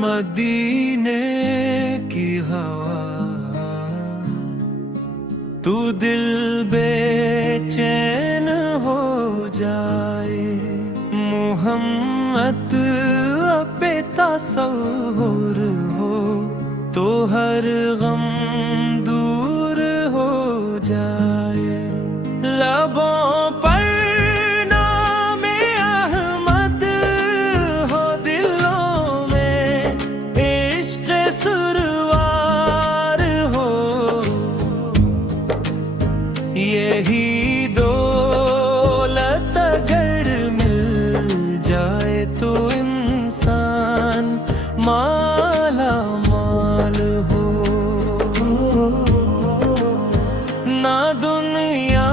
مدینے کی ہوا تو دل بے چین ہو جائے، محمد پہ تصور ہو تو ہر غم دور ہو جائے، لبوں پر نام احمد ہو، دلوں میں عشق سروار ہو، یہی دولت اگر مل جائے تو انسان مالا مال ہو، نہ دنیا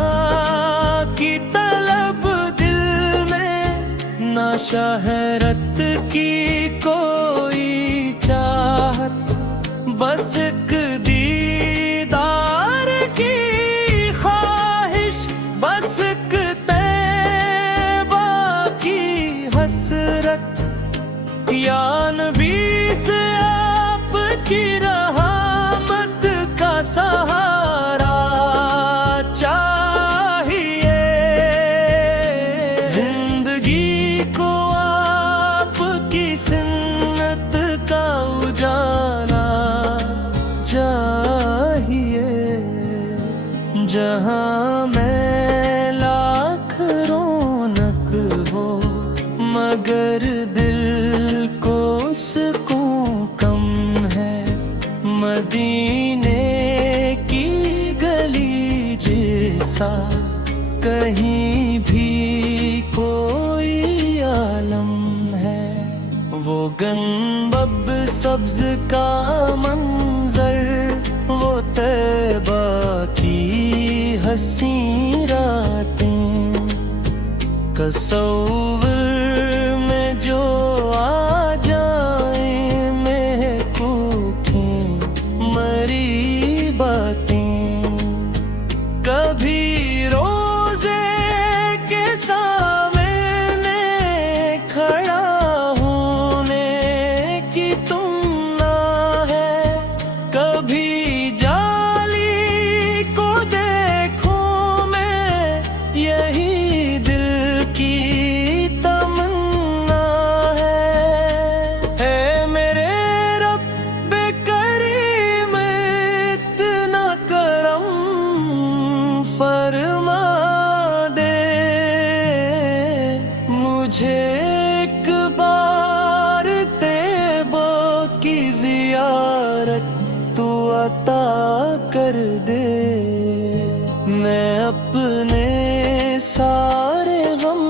کی طلب دل میں، نہ شہرت کی کوئی چاہت، بس ایک دیدار کی خواہش، بس ایک طیبہ کی حسرت، یا نبی سے آپ کی رحمت کا سہارا چاہیے، زندگی کو آپ کی سنت کا اجالا چاہیے، جہاں میں لاکھ رونق ہو مگر دل کو سکون کم ہے، مدینے کی گلی جیسا کہیں بھی کوئی عالم ہے، وہ گنبد سبز کا منظر، وہ طیبہ کی حسین راتیں، تصور میں جو آ جائیں محکوکیں مری باتیں، کبھی روزے کے سامنے کھڑا ہونے کی تمنا ہے، کبھی جالی کو دیکھوں میں یہی دل کی تمنا ہے میرے رب کریم اتنا کرم فرما دے، مجھے ایک بار طیبہ کی زیارت تو عطا کر دے، میں اپنے سارے غم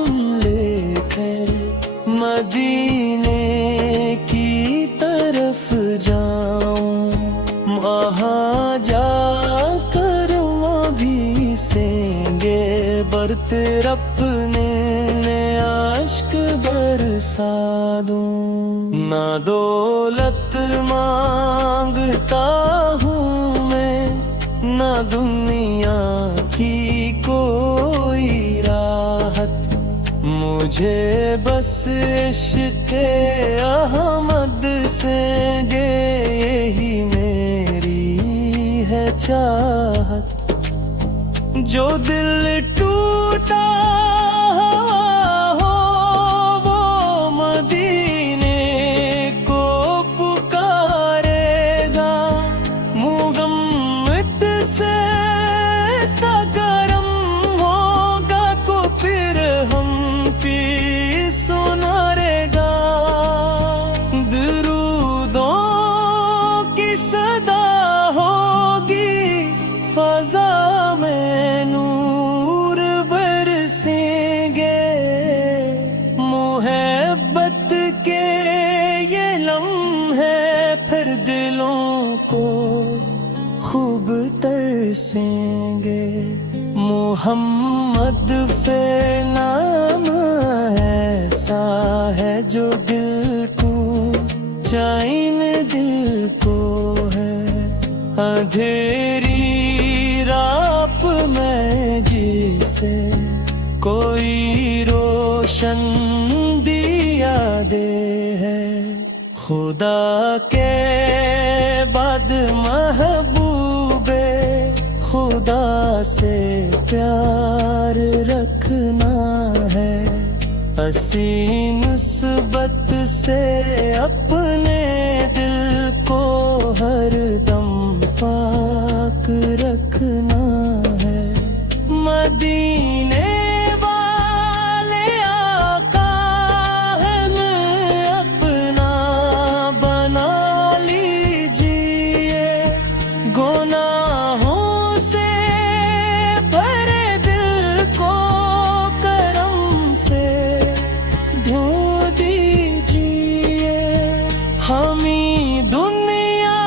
لے کر مدینے کی طرف جاؤں، وہاں جا کر وہ بھی سیں گے برت اپنے اشک برسا دوں، نہ دولت مانگتا ہوں میں، نہ دنیا کی کوئی راحت، مجھے بس عشق احمد سے گے یہی میری ہے چاہت، جو دل ٹوٹا ہو وہ مدینے کو پکارے گا، مغمت سے کا کرم ہوگا تو پھر ہم پی سنارے گا، درودوں کی صدا ہوگی فضا میں، نور برسیں گے، محبت کے یہ لمحے پھر دلوں کو خوب ترسیں گے، محمد فی نام ایسا ہے جو دل کو چین دل کو ہے، اندھیری رات میں جسے کوئی روشن دیا دے ہے، خدا کے بعد محبوبے خدا سے پیار رکھنا ہے، اسی نسبت سے اپنے دل کو ہر دم پاک رکھنا ہے۔ مدینے والے آقا ہمیں اپنا بنا لیجیے، گناہوں سے بھرے دل کو کرم سے دھو دیجیے، ہمیں دنیا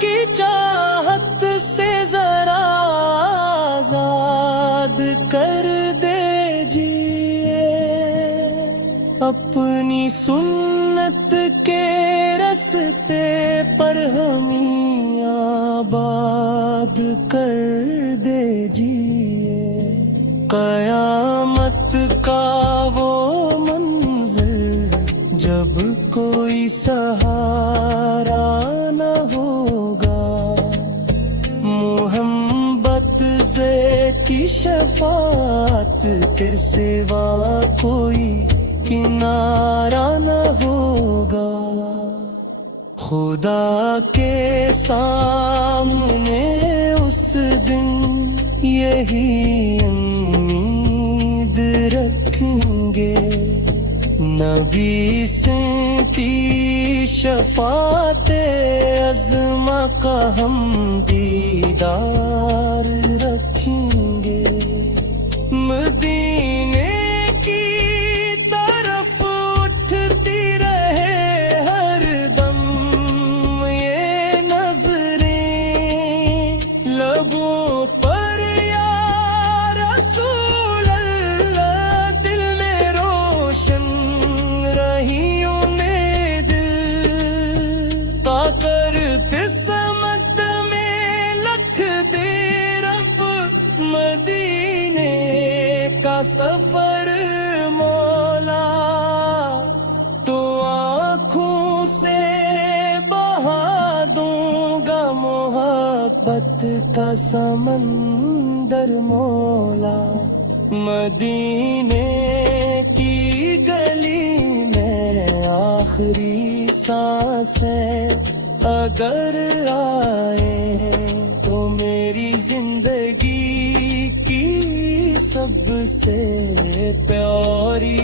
کی چاہت سے ذرا آزاد کر دیجیے، اپنی سنت کے راستے پر ہمیں آباد کر دیجیے۔ قیامت کا وہ منظر جب کوئی سہارا نہ ہوگا، محبت سے کی شفاعت کے سوا کوئی کنارہ نہ ہوگا۔ خدا کے سامنے اس دن یہی امید رکھیں گے، نبی سے کی شفاعت عظمیٰ کا ہم دیدار رکھیں گے۔ مدینے کی طرف اٹھتی رہے ہر دم یہ نظریں، لبوں پر یا رسول اللہ دل میں روشن رہی انہیں دل، تا کر قسمت میں لکھ دے رب مدینے کا سفر مولا، تو آنکھوں سے بہا دوں گا محبت کا سمندر مولا۔ مدینے کی گلی میں آخری سانسیں اگر آئے تو میری زندگی کی سب سے پیاری